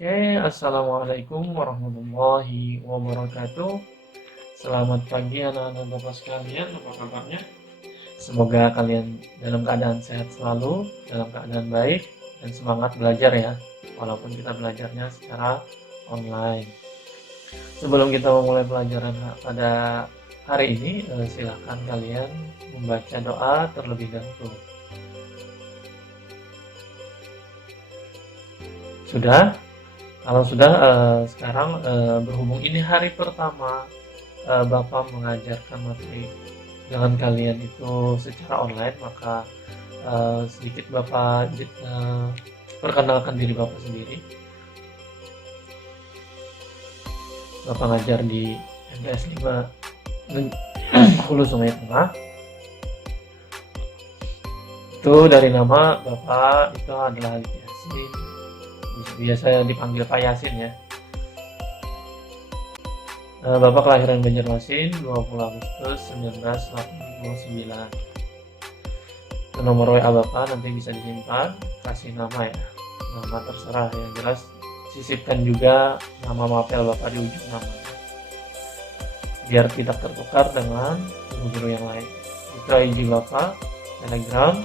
Assalamualaikum warahmatullahi wabarakatuh. Selamat pagi anak-anak Bapak sekalian, apa kabarnya? Semoga kalian dalam keadaan sehat selalu, dalam keadaan baik, dan semangat belajar ya, walaupun kita belajarnya secara online. Sebelum kita memulai pelajaran pada hari ini, silakan kalian membaca doa terlebih dahulu. Sudah? Kalau sudah, sekarang berhubung ini hari pertama Bapak mengajarkan materi dengan kalian itu secara online, maka sedikit Bapak perkenalkan diri Bapak sendiri. Bapak ngajar di MTS 5 Hulu Sungai Tengah. Itu dari nama Bapak itu adalah Yasin, biasa dipanggil Pak Yasin ya. Bapak kelahiran Banjarmasin 20 Agustus 1989. Nomor WA Bapak nanti bisa disimpan, kasih nama ya, nama terserah yang jelas, sisipkan juga nama mapel Bapak di ujung namanya biar tidak tertukar dengan guru-guru yang lain. Itu ID Bapak, Telegram.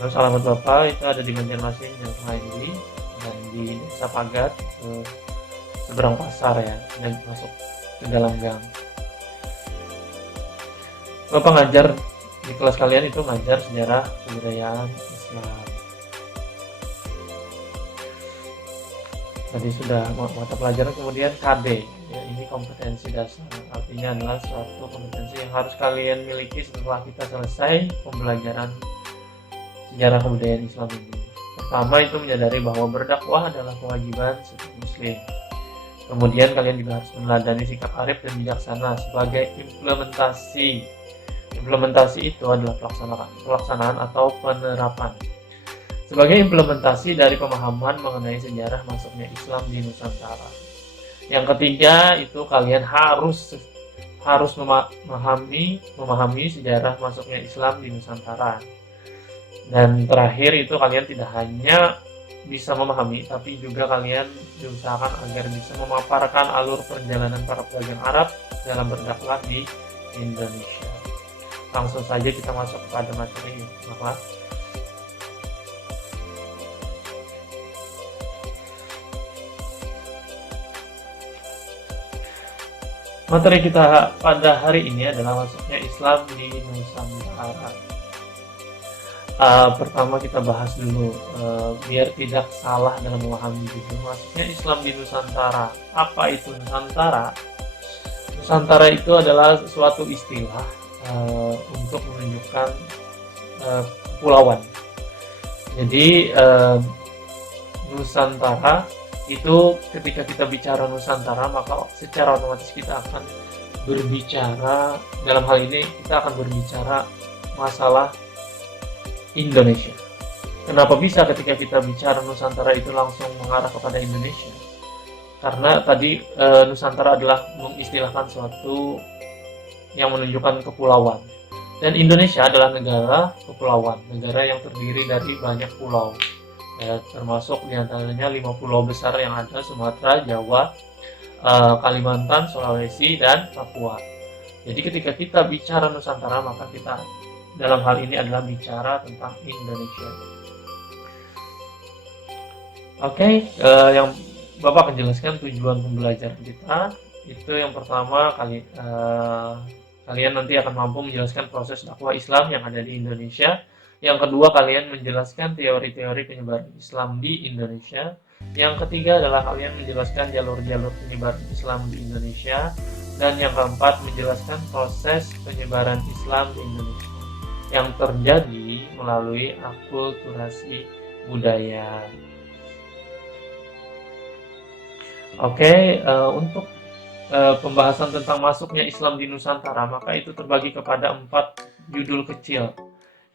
Terus alamat Bapak itu ada di Banjarmasin yang lain dan di Desa Pagat seberang pasar ya, dan masuk ke dalam gang. Bapak ngajar di kelas kalian itu ngajar sejarah kebudayaan Islam. Tadi sudah mata pelajaran, kemudian KD ya, ini kompetensi dasar, artinya adalah suatu kompetensi yang harus kalian miliki setelah kita selesai pembelajaran sejarah kebudayaan Islam ini. Pertama itu menyadari bahwa berdakwah adalah kewajiban setiap muslim. Kemudian kalian juga harus meneladani sikap arif dan bijaksana sebagai implementasi. Implementasi itu adalah pelaksanaan atau penerapan. Sebagai implementasi dari pemahaman mengenai sejarah masuknya Islam di Nusantara. Yang ketiga itu kalian harus memahami sejarah masuknya Islam di Nusantara. Dan terakhir itu kalian tidak hanya bisa memahami, tapi juga kalian diusahakan agar bisa memaparkan alur perjalanan para pedagang Arab dalam berdakwah di Indonesia. Langsung saja kita masuk kepada materi Bapak. Materi kita pada hari ini adalah masuknya Islam di Nusantara. Pertama kita bahas dulu biar tidak salah dalam memahami judul, maksudnya Islam di Nusantara. Apa itu Nusantara? Nusantara itu adalah suatu istilah untuk menunjukkan kepulauan. Jadi Nusantara itu ketika kita bicara Nusantara, maka secara otomatis kita akan berbicara, dalam hal ini kita akan berbicara masalah Indonesia. Kenapa bisa ketika kita bicara Nusantara itu langsung mengarah kepada Indonesia? Karena tadi Nusantara adalah mengistilahkan suatu yang menunjukkan kepulauan. Dan Indonesia adalah negara kepulauan, negara yang terdiri dari banyak pulau. Termasuk diantaranya 5 pulau besar yang ada, Sumatera, Jawa, Kalimantan, Sulawesi, dan Papua. Jadi ketika kita bicara Nusantara, maka kita dalam hal ini adalah bicara tentang Indonesia. Oke, yang Bapak akan jelaskan tujuan pembelajaran kita. Itu yang pertama, kalian nanti akan mampu menjelaskan proses dakwah Islam yang ada di Indonesia. Yang kedua, kalian menjelaskan teori-teori penyebaran Islam di Indonesia. Yang ketiga adalah kalian menjelaskan jalur-jalur penyebaran Islam di Indonesia. Dan yang keempat, menjelaskan proses penyebaran Islam di Indonesia yang terjadi melalui akulturasi budaya. Oke, untuk pembahasan tentang masuknya Islam di Nusantara, maka itu terbagi kepada 4 judul kecil.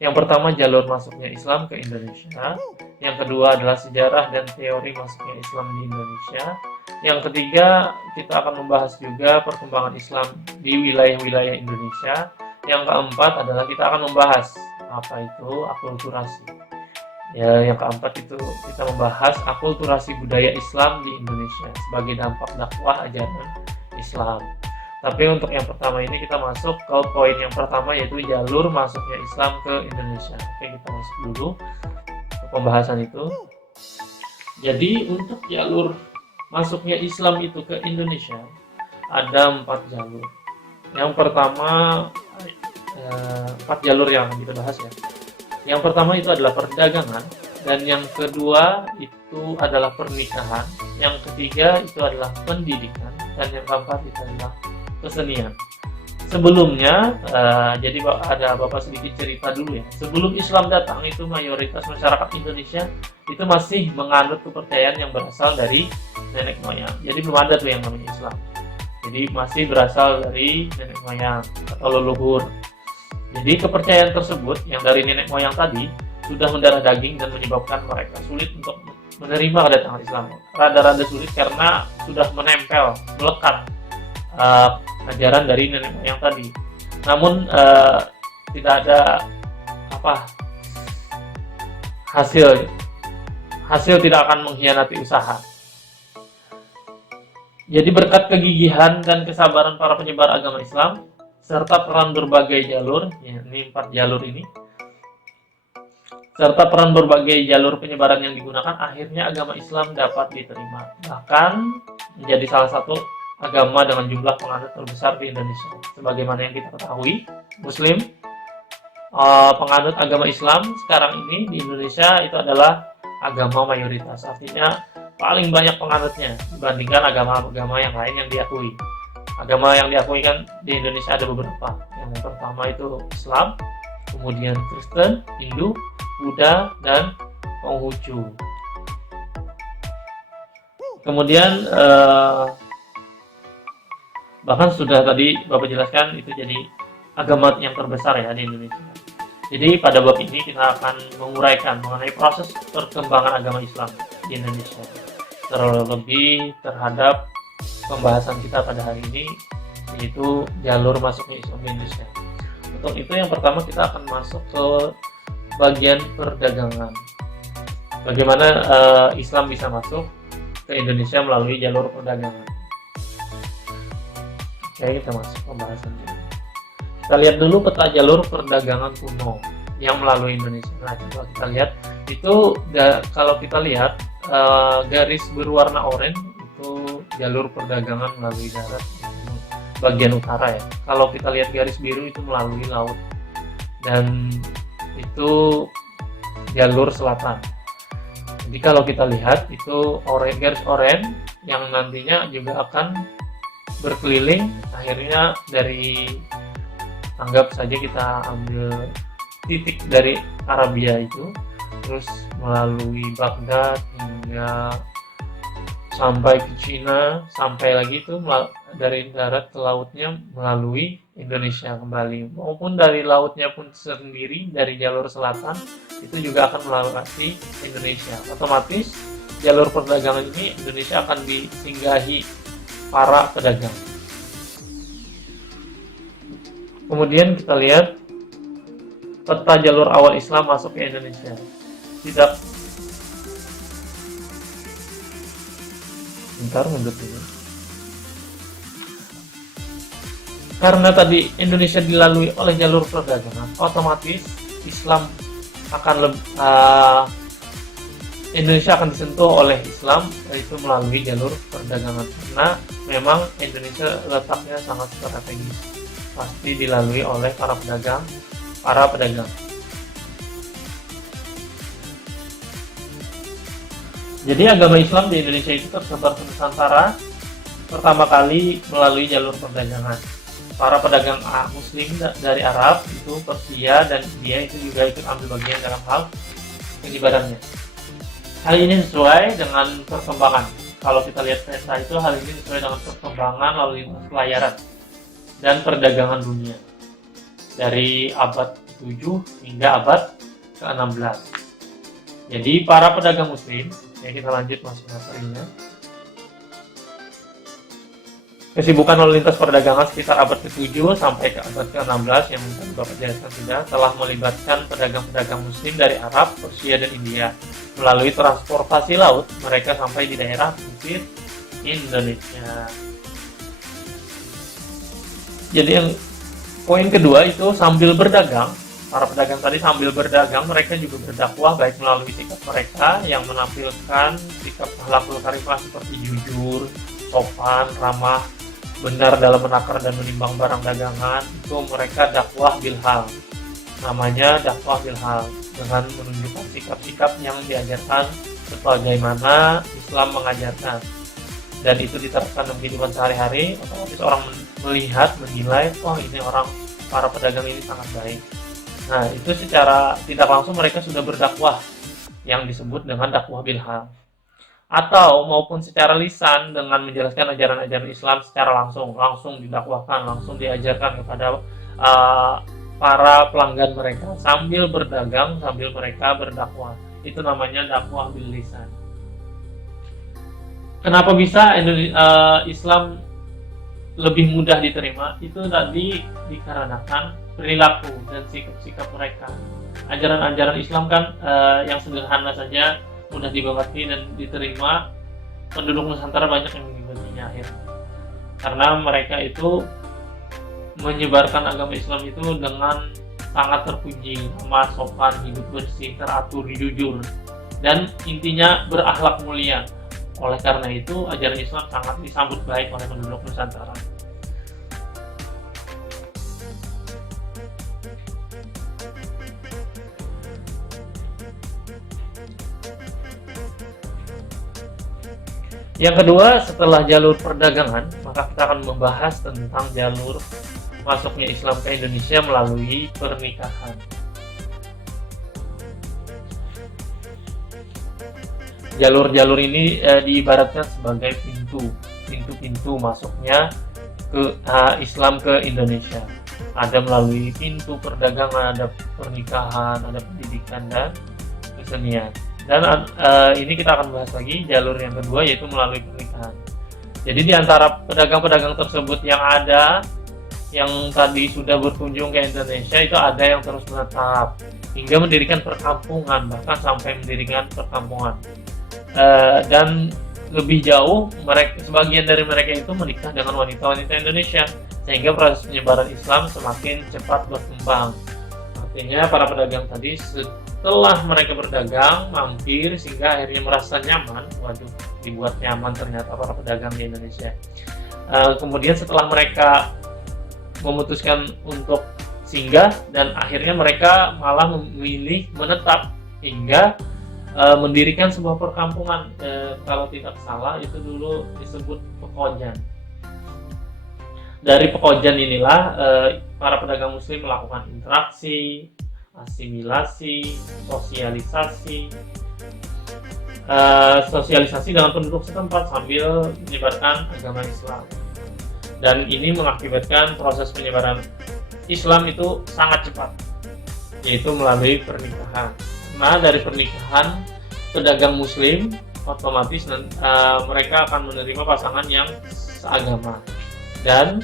Yang pertama, jalur masuknya Islam ke Indonesia. Yang kedua adalah sejarah dan teori masuknya Islam di Indonesia. Yang ketiga, kita akan membahas juga perkembangan Islam di wilayah-wilayah Indonesia. Yang keempat adalah kita akan membahas apa itu akulturasi. Ya, yang keempat itu kita membahas akulturasi budaya Islam di Indonesia sebagai dampak dakwah ajaran Islam. Tapi untuk yang pertama ini kita masuk ke poin yang pertama, yaitu jalur masuknya Islam ke Indonesia. Oke, kita masuk dulu ke pembahasan itu. Jadi untuk jalur masuknya Islam itu ke Indonesia ada 4 jalur. Yang pertama 4 jalur yang kita bahas ya. Yang pertama itu adalah perdagangan, dan yang kedua itu adalah pernikahan, yang ketiga itu adalah pendidikan, dan yang keempat itu adalah kesenian. Sebelumnya, jadi ada Bapak sedikit cerita dulu ya. Sebelum Islam datang itu mayoritas masyarakat Indonesia itu masih menganut kepercayaan yang berasal dari nenek moyang. Jadi belum ada tuh yang namanya Islam. Jadi masih berasal dari nenek moyang atau leluhur. Jadi kepercayaan tersebut yang dari nenek moyang tadi sudah mendarah daging dan menyebabkan mereka sulit untuk menerima kedatangan Islam. Rada-rada sulit karena sudah menempel, melekat ajaran dari nenek moyang tadi. Namun tidak ada hasil tidak akan mengkhianati usaha. Jadi berkat kegigihan dan kesabaran para penyebar agama Islam serta peran berbagai jalur, ya, ini 4 jalur ini, serta peran berbagai jalur penyebaran yang digunakan, akhirnya agama Islam dapat diterima, bahkan menjadi salah satu agama dengan jumlah penganut terbesar di Indonesia. Sebagaimana yang kita ketahui, Muslim, penganut agama Islam sekarang ini di Indonesia itu adalah agama mayoritas, artinya paling banyak penganutnya dibandingkan agama-agama yang lain yang diakui. Agama yang diakui kan di Indonesia ada beberapa. Yang pertama itu Islam, kemudian Kristen, Hindu, Buddha, dan Konghucu. Kemudian bahkan sudah tadi Bapak jelaskan itu jadi agama yang terbesar ya di Indonesia. Jadi pada bab ini kita akan menguraikan mengenai proses perkembangan agama Islam di Indonesia, terlebih terhadap pembahasan kita pada hari ini, yaitu jalur masuknya Islam ke Indonesia. Untuk itu yang pertama kita akan masuk ke bagian perdagangan. Bagaimana Islam bisa masuk ke Indonesia melalui jalur perdagangan. Oke, kita masuk pembahasannya. Kita lihat dulu peta jalur perdagangan kuno yang melalui Indonesia. Nah, coba kita lihat itu kalau kita lihat garis berwarna oranye itu jalur perdagangan melalui darat bagian utara ya. Kalau kita lihat garis biru itu melalui laut, dan itu jalur selatan. Jadi kalau kita lihat itu garis oranye yang nantinya juga akan berkeliling, akhirnya dari, anggap saja kita ambil titik dari Arabia itu, terus melalui Baghdad hingga sampai ke Cina, sampai lagi itu dari darat ke lautnya melalui Indonesia kembali, maupun dari lautnya pun sendiri dari jalur selatan itu juga akan melewati Indonesia. Otomatis jalur perdagangan ini Indonesia akan disinggahi para pedagang. Kemudian kita lihat peta jalur awal Islam masuk ke Indonesia. Mundur dulu. Karena tadi Indonesia dilalui oleh jalur perdagangan, otomatis Islam akan Indonesia akan disentuh oleh Islam, yaitu melalui jalur perdagangan. Karena memang Indonesia letaknya sangat strategis, pasti dilalui oleh para pedagang. Jadi agama Islam di Indonesia itu tersebar ke Nusantara pertama kali melalui jalur perdagangan. Para pedagang Muslim dari Arab itu Persia dan India itu juga ikut ambil bagian dalam hal penyebarannya. Hal ini sesuai dengan perkembangan. Kalau kita lihat peta itu, hal ini sesuai dengan perkembangan lalu lintas pelayaran dan perdagangan dunia dari abad ke-7 hingga abad ke-16. Jadi para pedagang Muslim, ya kita lanjut masuk materinya. Kesibukan lalu lintas perdagangan sekitar abad ke-7 sampai ke abad ke-16 yang tadi Bapak jelaskan sudah telah melibatkan pedagang-pedagang muslim dari Arab, Persia, dan India. Melalui transportasi laut, mereka sampai di daerah pesisir Indonesia. Jadi yang poin kedua itu sambil berdagang, para pedagang tadi sambil berdagang mereka juga berdakwah baik melalui sikap mereka yang menampilkan sikap akhlakul karimah seperti jujur, sopan, ramah, benar dalam menakar dan menimbang barang dagangan. Itu mereka dakwah bilhal, namanya dakwah bilhal, dengan menunjukkan sikap-sikap yang diajarkan sebagaimana Islam mengajarkan, dan itu diterapkan dalam kehidupan sehari-hari. Otomatis orang melihat, menilai, wah ini orang, para pedagang ini sangat baik. Nah, itu secara tidak langsung mereka sudah berdakwah yang disebut dengan dakwah bilhal. Atau maupun secara lisan dengan menjelaskan ajaran-ajaran Islam secara langsung didakwahkan, langsung diajarkan kepada para pelanggan mereka sambil berdagang, sambil mereka berdakwah. Itu namanya dakwah bil lisan. Kenapa bisa Islam lebih mudah diterima? Itu tadi dikarenakan perilaku dan sikap-sikap mereka. Ajaran-ajaran Islam kan yang sederhana saja mudah dimengerti dan diterima. Penduduk Nusantara banyak yang mengikutinya akhirnya, karena mereka itu menyebarkan agama Islam itu dengan sangat terpuji, ramah, sopan, hidup bersih, teratur, jujur, dan intinya berakhlak mulia. Oleh karena itu ajaran Islam sangat disambut baik oleh penduduk Nusantara. Yang kedua, setelah jalur perdagangan, maka kita akan membahas tentang jalur masuknya Islam ke Indonesia melalui pernikahan. Jalur-jalur ini diibaratkan sebagai pintu-pintu masuknya ke Islam ke Indonesia. Ada melalui pintu perdagangan, ada pernikahan, ada pendidikan, dan kesenian. Dan ini kita akan bahas lagi jalur yang kedua, yaitu melalui pernikahan. Jadi di antara pedagang-pedagang tersebut yang ada, yang tadi sudah berkunjung ke Indonesia, itu ada yang terus menetap hingga mendirikan perkampungan, bahkan sampai mendirikan perkampungan. Dan lebih jauh, sebagian dari mereka itu menikah dengan wanita-wanita Indonesia, sehingga proses penyebaran Islam semakin cepat berkembang. Artinya para pedagang tadi setelah mereka berdagang, mampir, sehingga akhirnya merasa nyaman. Waduh, dibuat nyaman ternyata para pedagang di Indonesia. Kemudian setelah mereka memutuskan untuk singgah, dan akhirnya mereka malah memilih menetap hingga mendirikan sebuah perkampungan. Kalau tidak salah itu dulu disebut Pekojan. Dari Pekojan inilah para pedagang muslim melakukan interaksi, asimilasi, sosialisasi dengan penduduk setempat sambil menyebarkan agama Islam. Dan ini mengakibatkan proses penyebaran Islam itu sangat cepat, yaitu melalui pernikahan. Nah, dari pernikahan pedagang muslim otomatis mereka akan menerima pasangan yang seagama, dan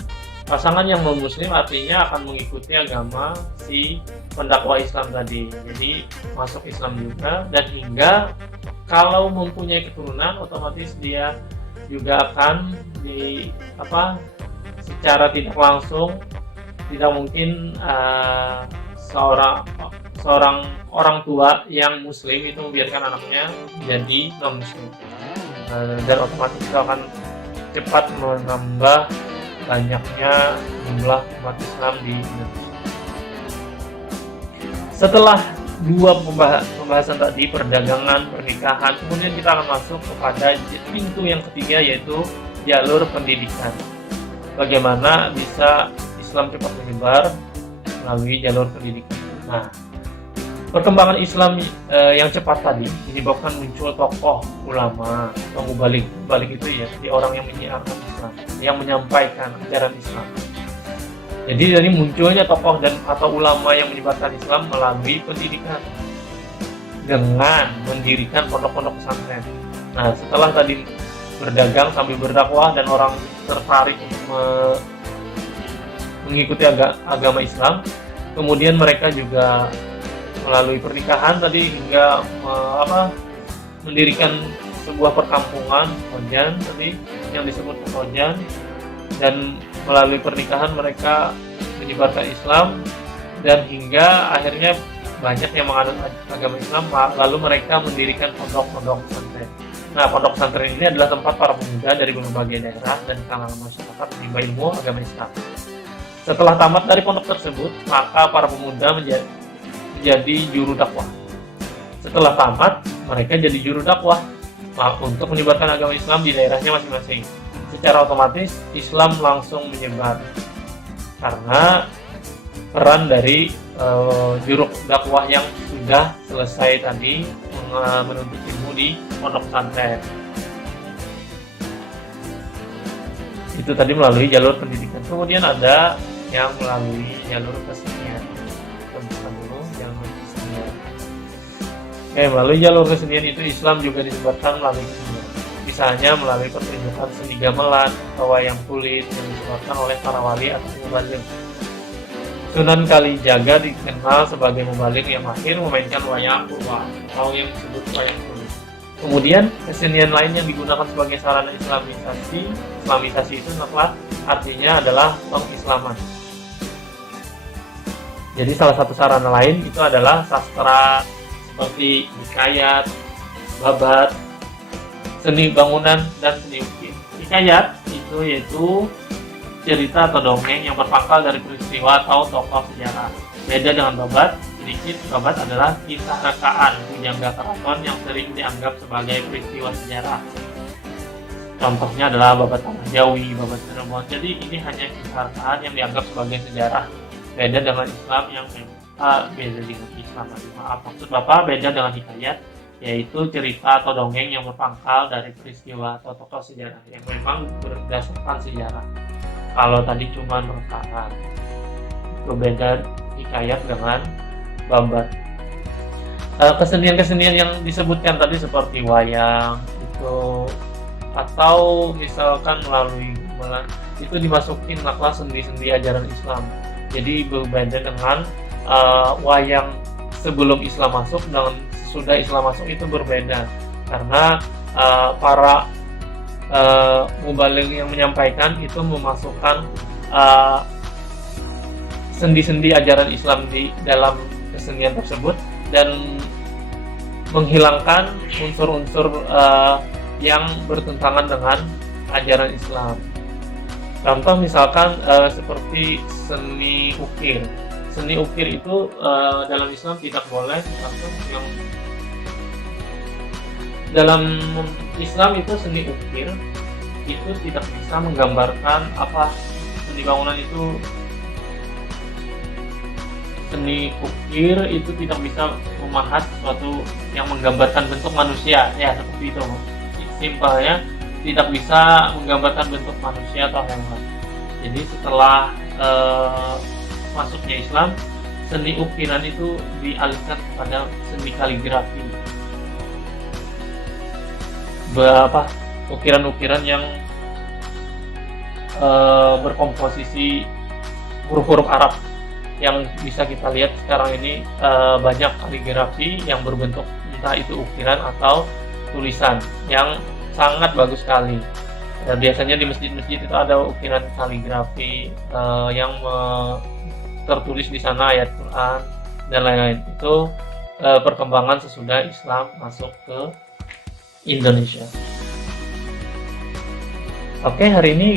pasangan yang non-muslim artinya akan mengikuti agama si pendakwah Islam tadi. Jadi masuk Islam juga, dan hingga kalau mempunyai keturunan otomatis dia juga akan secara tidak langsung, tidak mungkin seorang orang tua yang muslim itu membiarkan anaknya jadi non-muslim, dan otomatis itu akan cepat menambah banyaknya jumlah umat Islam di Indonesia. Setelah dua pembahasan tadi, perdagangan, pernikahan, kemudian kita akan masuk kepada pintu yang ketiga, yaitu jalur pendidikan. Bagaimana bisa Islam cepat menyebar melalui jalur pendidikan. Nah, perkembangan Islam yang cepat tadi menyebabkan muncul tokoh ulama atau mubalik itu ya, di orang yang menyiarkan Islam, yang menyampaikan ajaran Islam. Jadi dari munculnya tokoh atau ulama yang menyebarkan Islam melalui pendidikan dengan mendirikan pondok-pondok pesantren. Nah, setelah tadi berdagang sambil berdakwah dan orang tertarik untuk mengikuti agama Islam. Kemudian mereka juga melalui pernikahan tadi hingga mendirikan sebuah perkampungan Khojan tadi yang disebut Khojan, dan melalui pernikahan mereka menyebarkan Islam dan hingga akhirnya banyak yang menganut agama Islam, lalu mereka mendirikan pondok-pondok pesantren. Nah, pondok pesantren ini adalah tempat para pemuda dari berbagai daerah dan kalangan masyarakat menimba ilmu agama Islam. Setelah tamat dari pondok tersebut, maka para pemuda menjadi juru dakwah. Setelah tamat, mereka jadi juru dakwah untuk menyebarkan agama Islam di daerahnya masing-masing. Secara otomatis, Islam langsung menyebar karena peran dari juru dakwah yang sudah selesai tadi menuntut ilmu di pondok pesantren. Itu tadi melalui jalur pendidikan. Kemudian ada yang melalui jalur kesenian. Tentukan dulu jalur kesenian. Oke, melalui jalur kesenian itu Islam juga disebarkan melalui kesenian. Misalnya melalui pertunjukan seni gamelan atau wayang kulit yang disebarkan oleh para wali atau mubaligh. Sunan Kalijaga dikenal sebagai mubaligh yang mahir memainkan wayang purba atau yang disebut wayang kulit. Kemudian kesenian lain yang digunakan sebagai sarana islamisasi. Islamisasi itu artinya adalah pengislaman. Jadi salah satu sarana lain itu adalah sastra seperti hikayat, babat, seni bangunan, dan seni ukir. Hikayat itu yaitu cerita atau dongeng yang berpangkal dari peristiwa atau tokoh sejarah. Beda dengan babat, sedikit babat adalah kisah rekaan pujangga keraton yang sering dianggap sebagai peristiwa sejarah. Contohnya adalah babat Tanah Jawi, babat Cirebon. Jadi ini hanya kisah rekaan yang dianggap sebagai sejarah. Beda dengan Islam yang beda dengan Islam. Maksud Bapak beda dengan hikayat, yaitu cerita atau dongeng yang berpangkal dari peristiwa atau tokoh sejarah yang memang berdasarkan sejarah. Kalau tadi cuma rekaan, itu beda hikayat dengan babat. Kesenian-kesenian yang disebutkan tadi seperti wayang itu, atau misalkan melalui gamelan, itu dimasukin kelas sendi-sendi ajaran Islam. Jadi berbeda dengan wayang sebelum Islam masuk dan sesudah Islam masuk itu berbeda, karena para mubaligh yang menyampaikan itu memasukkan sendi-sendi ajaran Islam di dalam kesenian tersebut dan menghilangkan unsur-unsur yang bertentangan dengan ajaran Islam. Contoh misalkan seperti seni ukir. Seni ukir itu dalam Islam tidak boleh, misalkan yang dalam Islam itu seni ukir itu tidak bisa menggambarkan seni bangunan itu. Seni ukir itu tidak bisa memahat sesuatu yang menggambarkan bentuk manusia, ya seperti itu. Simpelnya tidak bisa menggambarkan bentuk manusia atau hewan. Jadi setelah masuknya Islam, seni ukiran itu dialihkan kepada seni kaligrafi. Ukiran-ukiran yang berkomposisi huruf-huruf Arab yang bisa kita lihat sekarang ini. Banyak kaligrafi yang berbentuk entah itu ukiran atau tulisan yang sangat bagus sekali. Biasanya di masjid-masjid itu ada ukiran kaligrafi yang tertulis di sana ayat Quran dan lain-lain. Itu perkembangan sesudah Islam masuk ke Indonesia. Oke, hari ini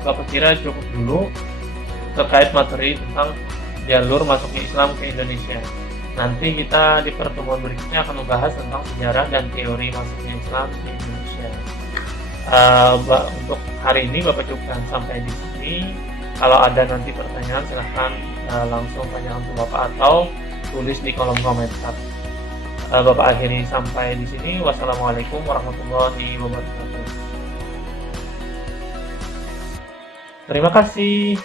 Bapak kira cukup dulu terkait materi tentang jalur masuknya Islam ke Indonesia. Nanti kita di pertemuan berikutnya akan membahas tentang sejarah dan teori masuknya Islam ke Indonesia. Untuk hari ini Bapak cukupkan sampai di sini. Kalau ada nanti pertanyaan silahkan langsung tanyakan ke Bapak atau tulis di kolom komentar. Bapak akhiri sampai di sini. Wassalamualaikum warahmatullahi wabarakatuh. Terima kasih.